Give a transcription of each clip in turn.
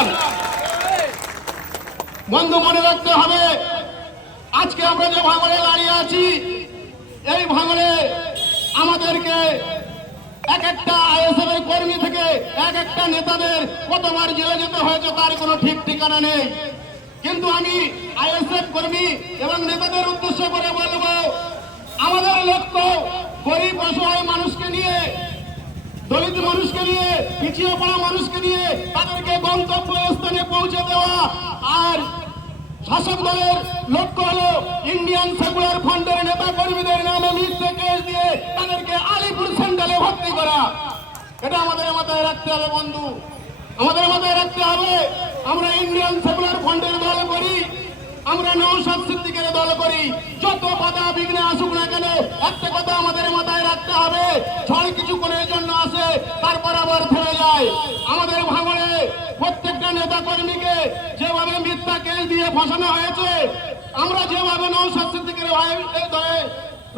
নৌসাদ বন্ধু, মনে রাখতে হবে আজকে আমরা যে ভাঙড়ে দাঁড়িয়ে আছি, এই ভাঙড়ে আমাদেরকে এক একটা আইএসএফ এর কর্মী থেকে এক একটা নেতাদের কতবার জেলে যেতে হয়েছে তার কোনো ঠিক ঠিকানা নেই। কিন্তু আমি আইএসএফ কর্মী এবং নেতাদের উদ্দেশ্য করে বলবো, আমাদের লক্ষ্য গরিব অসহায় মানুষকে নিয়ে, দলিত মানুষকে নিয়ে, পিছিয়ে পড়া মানুষকে নিয়ে তাদেরকে গন্তব্যস্থানে পৌঁছে দেওয়া। আর শাসক দলের লক্ষ্য হলো ইন্ডিয়ান সেকুলার ফ্রন্টের নেতা কর্মীদের নামে মিথ্যে কেস দিয়ে তাদেরকে আলিপুর সেন্ট্রালে ভর্তি করা। এটা আমাদের মাথায় রাখতে হবে বন্ধু, আমাদের মাথায় রাখতে হবে। আমরা ইন্ডিয়ান সেকুলার ফ্রন্টের দল করি, আমরা নৌসাদ সিদ্দিকের দল করি, যত বাধা বিঘ্ন আসুক না কেন একটা কথা আমাদের মাথায় রাখতে হবে, ঝড় কিছুক্ষণের জন্য আসে তারপর আবার থেমে যায়। আমাদের ভাঙড়ে প্রত্যেকটা নেতা কর্মীকে যেভাবে মিথ্যা কেস দিয়ে ফাঁসানো হয়েছে, আমরা যেভাবে নৌসাদ সিদ্দিকের দলে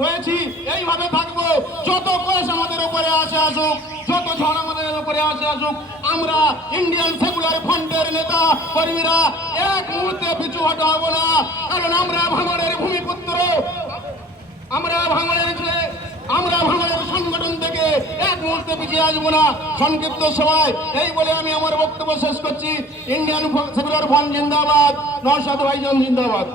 রয়েছি এইভাবে থাকবো। যত কেস আমাদের উপরে আসে আসুক, যত ঝড় আমাদের উপরে আসে আসুক, আমরা ইন্ডিয়ান সেকুলার ফ্রন্টের নেতা কর্মীরা এক মুহূর্তে পিছু হটা হবো না। কারণ আমরা ভাঙড়ের ভূমিপুত্র, আমরা ভাঙড়ের ছেলে, আমরা ভাঙড়ের সংগঠন থেকে এক মুহূর্তে পিছিয়ে আসবো না। সংক্ষিপ্ত সভায় এই বলে আমি আমার বক্তব্য শেষ করছি। ইন্ডিয়ান সেকুলার ফ্রন্ট জিন্দাবাদ, নওশাদ ভাইজান জিন্দাবাদ।